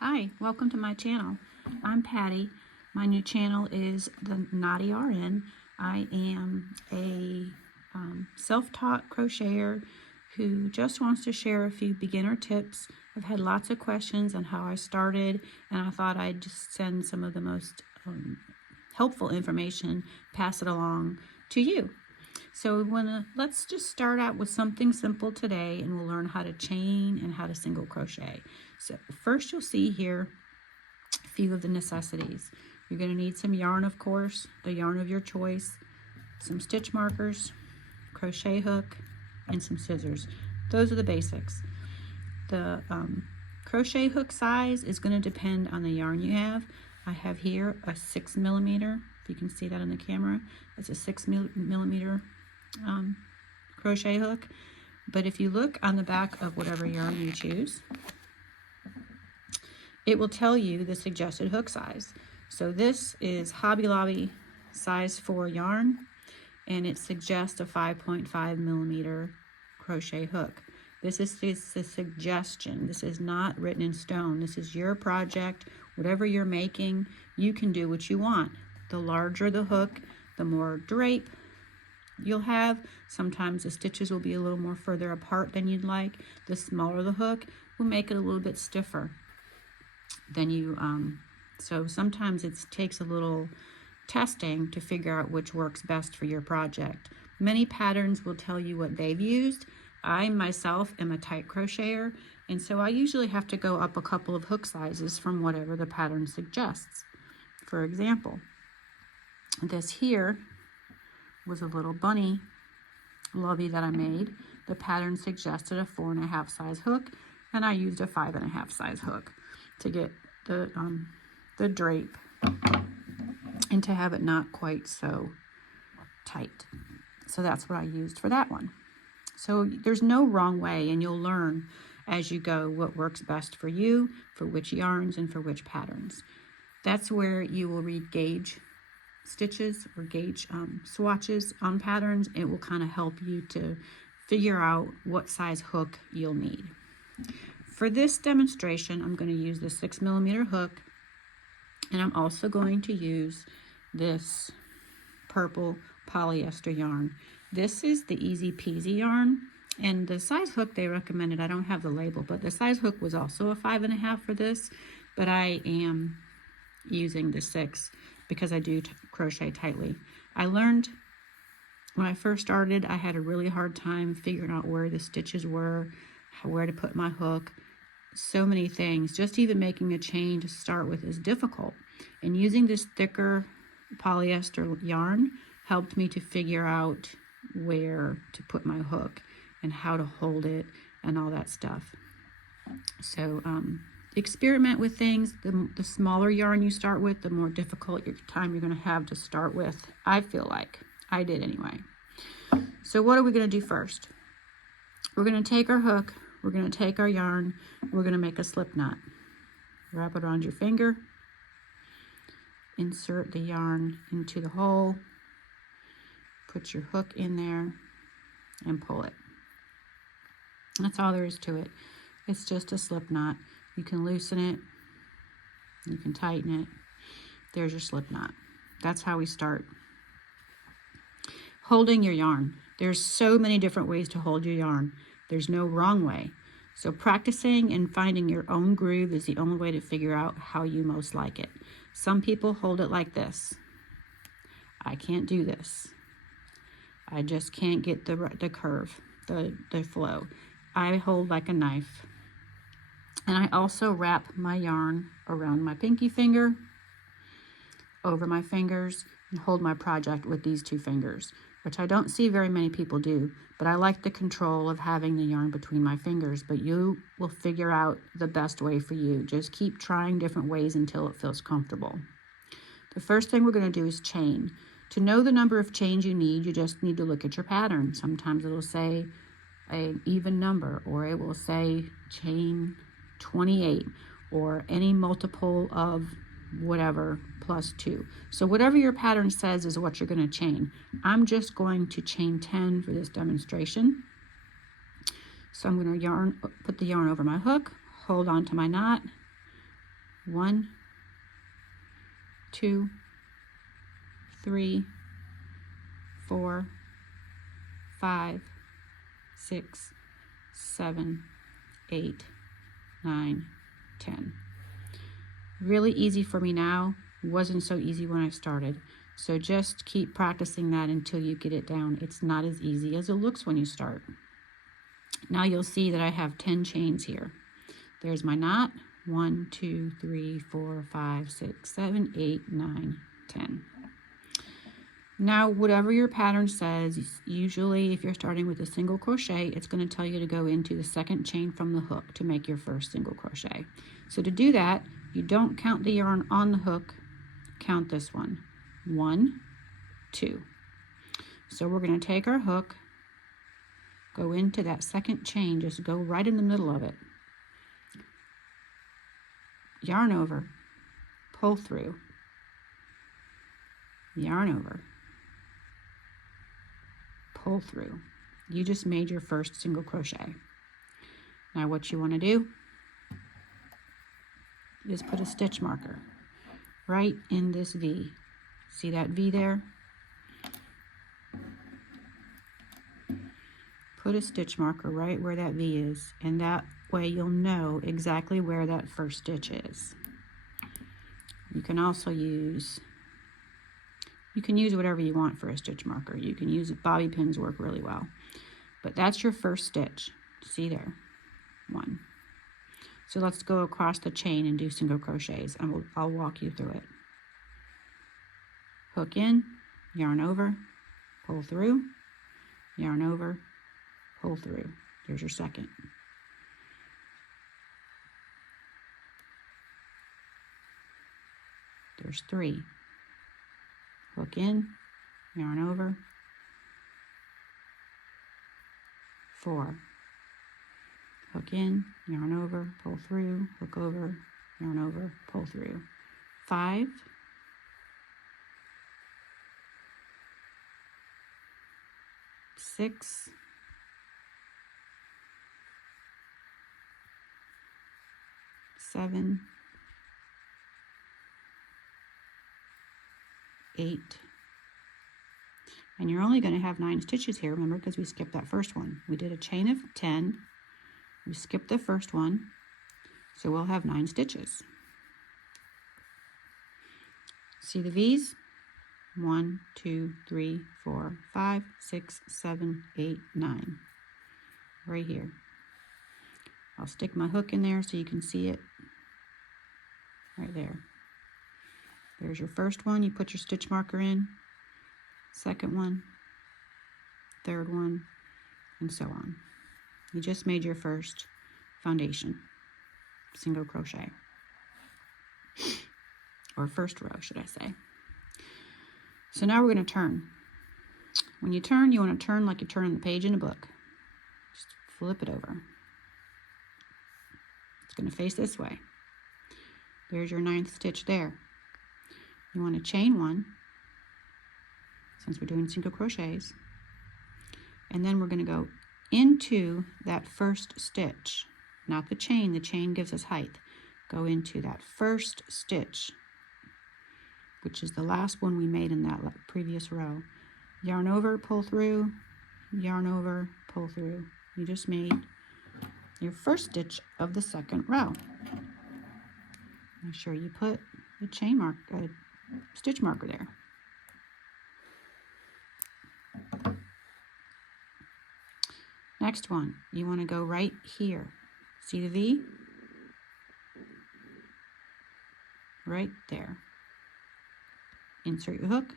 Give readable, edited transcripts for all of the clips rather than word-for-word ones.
Hi, welcome to my channel. I'm Patty. My new channel is the Naughty RN. I am a self-taught crocheter who just wants to share a few beginner tips. I've had lots of questions on how I started, and I thought I'd just send some of the most helpful information, pass it along to you. So let's just start out with something simple today, and we'll learn how to chain and how to single crochet. So first you'll see here a few of the necessities. You're going to need some yarn, of course, the yarn of your choice, some stitch markers, crochet hook, and some scissors. Those are the basics. The crochet hook size is going to depend on the yarn you have. I have here a 6mm. If you can see that on the camera, it's a 6mm crochet hook. But if you look on the back of whatever yarn you choose, it will tell you the suggested hook size. So this is Hobby Lobby size 4 yarn, and it suggests a 5.5mm crochet hook. This is a suggestion. This is not written in stone. This is your project. Whatever you're making, you can do what you want. The larger the hook, the more drape you'll have. Sometimes the stitches will be a little more further apart than you'd like. The smaller the hook will make it a little bit stiffer than you, so sometimes it takes a little testing to figure out which works best for your project. Many patterns will tell you what they've used. I myself am a tight crocheter, and so I usually have to go up a couple of hook sizes from whatever the pattern suggests. For example, this here was a little bunny lovey that I made. The pattern suggested a 4.5 size hook, and I used a 5.5 size hook to get the drape and to have it not quite so tight. So that's what I used for that one. So there's no wrong way, and you'll learn as you go what works best for you, for which yarns, and for which patterns. That's where you will read gauge stitches or gauge swatches on patterns. It will kind of help you to figure out what size hook you'll need. For this demonstration, I'm going to use the 6mm hook, and I'm also going to use this purple polyester yarn. This is the Easy Peasy yarn, and the size hook they recommended, I don't have the label, but the size hook was also a 5.5 for this, but I am using the 6 because I do crochet tightly. I learned when I first started, I had a really hard time figuring out where the stitches were, where to put my hook. So many things. Just even making a chain to start with is difficult. And using this thicker polyester yarn helped me to figure out where to put my hook and how to hold it and all that stuff. So experiment with things. The smaller yarn you start with, the more difficult time you're going to have to start with. I feel like I did anyway. So what are we going to do first? We're going to take our hook, we're going to take our yarn, we're going to make a slip knot. Wrap it around your finger, insert the yarn into the hole, put your hook in there, and pull it. That's all there is to it. It's just a slip knot. You can loosen it, you can tighten it. There's your slip knot. That's how we start. Holding your yarn. There's so many different ways to hold your yarn. There's no wrong way. So practicing and finding your own groove is the only way to figure out how you most like it. Some people hold it like this. I can't do this. I just can't get the curve, the flow. I hold like a knife. And I also wrap my yarn around my pinky finger, over my fingers, and hold my project with these 2 fingers, which I don't see very many people do, but I like the control of having the yarn between my fingers. But you will figure out the best way for you. Just keep trying different ways until it feels comfortable. The first thing we're going to do is chain. To know the number of chains you need, you just need to look at your pattern. Sometimes it'll say an even number, or it will say chain 28, or any multiple of whatever plus 2. So whatever your pattern says is what you're going to chain. I'm just going to chain 10 for this demonstration. So I'm going to put the yarn over my hook, hold on to my knot, 1, 2, 3, 4, 5, 6, 7, 8, 9, 10. Really easy for me now. Wasn't so easy when I started. So just keep practicing that until you get it down. It's not as easy as it looks when you start. Now you'll see that I have 10 chains here. There's my knot. 1, 2, 3, 4, 5, 6, 7, 8, 9, 10. Now, whatever your pattern says, usually if you're starting with a single crochet, it's going to tell you to go into the second chain from the hook to make your first single crochet. So to do that, you don't count the yarn on the hook, count this one. 1, 2. So we're going to take our hook, go into that second chain, just go right in the middle of it. Yarn over, pull through, yarn over, pull through. You just made your first single crochet. Now what you want to do is put a stitch marker right in this V. See that V there? Put a stitch marker right where that V is, and that way you'll know exactly where that first stitch is. You can also use whatever you want for a stitch marker. You can use bobby pins, work really well. But that's your first stitch. See there? 1. So let's go across the chain and do single crochets, and I'll walk you through it. Hook in, yarn over, pull through, yarn over, pull through. There's your second. There's 3. Hook in, yarn over, 4. Hook in, yarn over, pull through, hook over, yarn over, pull through. 5. 6. 7. 8. And you're only going to have 9 stitches here, remember, because we skipped that first one. We did a chain of 10. We skipped the first one, so we'll have 9 stitches. See the V's? 1, 2, 3, 4, 5, 6, 7, 8, 9. Right here. I'll stick my hook in there so you can see it. Right there. There's your first one. You put your stitch marker in. Second one. Third one. And so on. You just made your first foundation. Single crochet. Or first row, should I say. So now we're going to turn. When you turn, you want to turn like you turn the page in a book. Just flip it over. It's going to face this way. There's your 9th stitch there. You want to chain 1, since we're doing single crochets, and then we're going to go into that first stitch, not the chain. The chain gives us height. Go into that first stitch, which is the last one we made in that previous row. Yarn over, pull through, yarn over, pull through. You just made your first stitch of the second row. Make sure you put the chain mark, stitch marker there. Next one, you want to go right here. See the V? Right there. Insert your hook,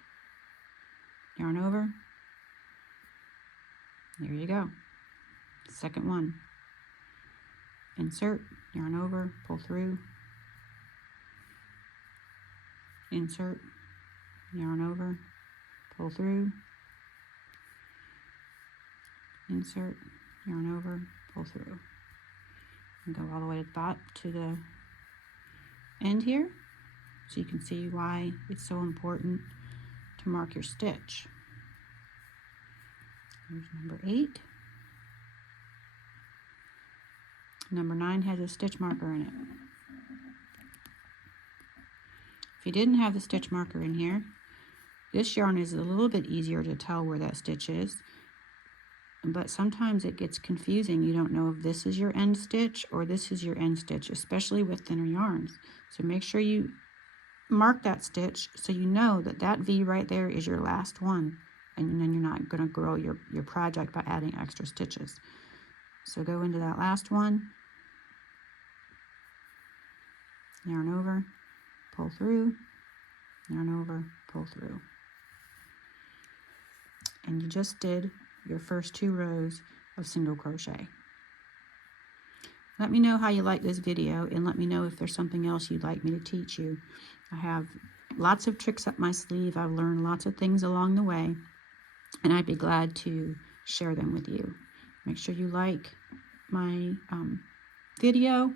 yarn over. There you go. Second one. Insert, yarn over, pull through. Insert, yarn over, pull through. Insert, yarn over, pull through. And go all the way to the end here, so you can see why it's so important to mark your stitch. Here's number 8. Number 9 has a stitch marker in it. If you didn't have the stitch marker in here, this yarn is a little bit easier to tell where that stitch is, but sometimes it gets confusing. You don't know if this is your end stitch or this is your end stitch, especially with thinner yarns. So make sure you mark that stitch so you know that that V right there is your last one, and then you're not going to grow your project by adding extra stitches. So go into that last one, yarn over, pull through, yarn over, pull through. And you just did your first 2 rows of single crochet. Let me know how you like this video, and let me know if there's something else you'd like me to teach you. I have lots of tricks up my sleeve. I've learned lots of things along the way, and I'd be glad to share them with you. Make sure you like my video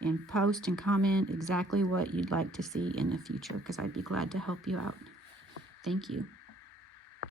and post and comment exactly what you'd like to see in the future, because I'd be glad to help you out. Thank you.